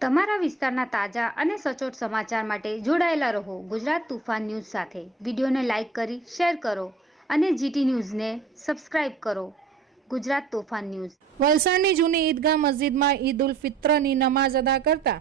તમારા વિસ્તારના તાજા અને સચોટ સમાચાર માટે જોડાયેલા રહો ગુજરાત તુફાન ન્યૂઝ સાથે. વિડીયોને લાઇક કરી, શેર કરો અને જીટી ન્યૂઝને સબસ્ક્રાઇબ કરો. ગુજરાત તોફાન ન્યૂઝ. વલસાડની જૂની ઈદગાહ મસ્જિદમાં ઈદ ઉલ ફિત્રની નમાઝ અદા કરતા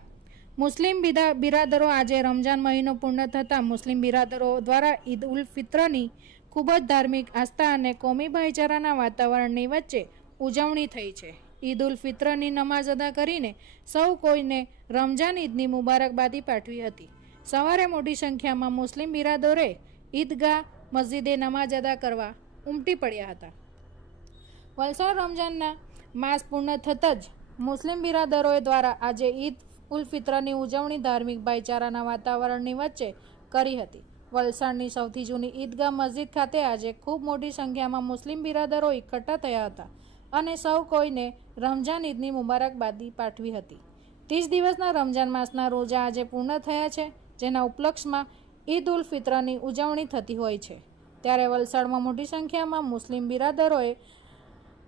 મુસ્લિમ બિરાદરો આજે રમજાન મહિનો પૂર્ણ થતાં મુસ્લિમ બિરાદરો દ્વારા ઈદ ઉલ ફિત્રની ખૂબ જ ધાર્મિક આસ્થા અને કોમી ભાઈચારાના વાતાવરણની વચ્ચે ઉજવણી થઈ છે. ઈદ ઉલ ફિત્રની નમાઝ અદા કરીને સૌ કોઈને રમઝાન ઈદની મુબારકબાદી પાઠવી હતી. સવારે મોટી સંખ્યામાં મુસ્લિમ બિરાદોરે ઈદગાહ મસ્જિદે નમાઝ અદા કરવા ઉમટી પડ્યા હતા. વલસાડ રમઝાનના માસ પૂર્ણ થતાં જ મુસ્લિમ બિરાદરોએ દ્વારા આજે ઈદ ઉલ ફિત્રની ઉજવણી ધાર્મિક ભાઈચારાના વાતાવરણની વચ્ચે કરી હતી. વલસાડની સૌથી જૂની ઈદગાહ મસ્જિદ ખાતે આજે ખૂબ મોટી સંખ્યામાં મુસ્લિમ બિરાદરો એકઠા થયા હતા. અને સૌ કોઈને રમઝાન ઈદની મુબારકબાદી પાઠવી હતી. ત્રીસ દિવસના રમઝાન માસના રોજા આજે પૂર્ણ થયા છે, જેના ઉપલક્ષમાં ઈદ ઉલ ફિત્રની ઉજવણી થતી હોય છે. ત્યારે વલસાડમાં મોટી સંખ્યામાં મુસ્લિમ બિરાદરોએ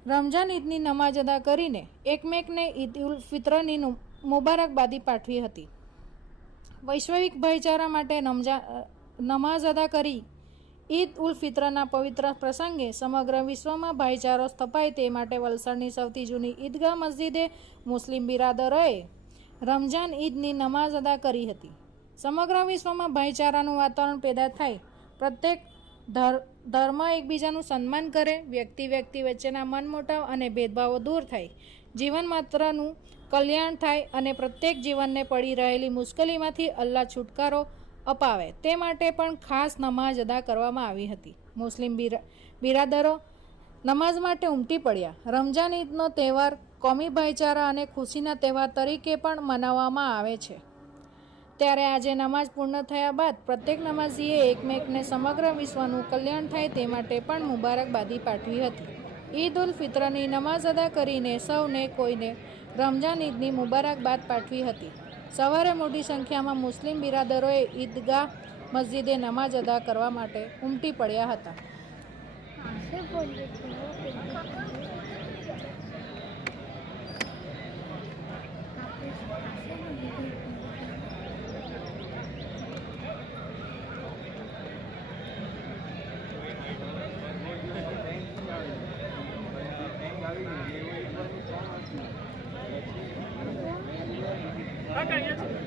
રમઝાન ઈદની નમાજ અદા કરીને એકમેકને ઈદ ઉલ ફિત્રની મુબારકબાદી પાઠવી હતી. વૈશ્વિક ભાઈચારા માટે નમજા નમાઝ અદા કરી ઈદ ઉલ ફિત્રના પવિત્ર પ્રસંગે સમગ્ર વિશ્વમાં ભાઈચારો સ્થપાય તે માટે વલસાડની સૌથી જૂની ઈદગાહ મસ્જિદે મુસ્લિમ બિરાદરોએ રમઝાન ઈદની નમાઝ અદા કરી હતી. સમગ્ર વિશ્વમાં ભાઈચારાનું વાતાવરણ પેદા થાય. પ્રત્યેક ધર- ધર્મ એકબીજાનું સન્માન કરે, વ્યક્તિ વ્યક્તિ વચ્ચેના મનમોટાવ અને ભેદભાવો દૂર થાય. જીવન માત્રનું કલ્યાણ થાય અને પ્રત્યેક જીવનને પડી રહેલી મુશ્કેલીમાંથી અલ્લાહ છુટકારો અપાવે. તે માટે પણ ખાસ નમાઝ અદા કરવામાં આવી હતી. મુસ્લિમ બિરા, બિરાદરો નમાઝ માટે ઉમટી પડ્યા. રમઝાન ઈદનો તહેવાર કોમી ભાઈચારા અને ખુશીના તહેવાર તરીકે પણ મનાવવામાં આવે છે. ત્યારે આજે નમાઝ પૂર્ણ થયા બાદ પ્રત્યેક નમાઝીએ એકમેકને સમગ્ર વિશ્વનું કલ્યાણ થાય તે માટે પણ મુબારકબાદી પાઠવી હતી. ઈદ ઉલ ફિત્રની નમાઝ અદા કરીને સૌને કોઈને રમઝાન ઈદની મુબારકબાદ પાઠવી હતી. સવારે મોટી સંખ્યામાં મુસ્લિમ બિરાદરોએ ઈદગાહ મસ્જિદે નમાઝ અદા કરવા માટે ઉમટી પડ્યા હતા. से Haka yake.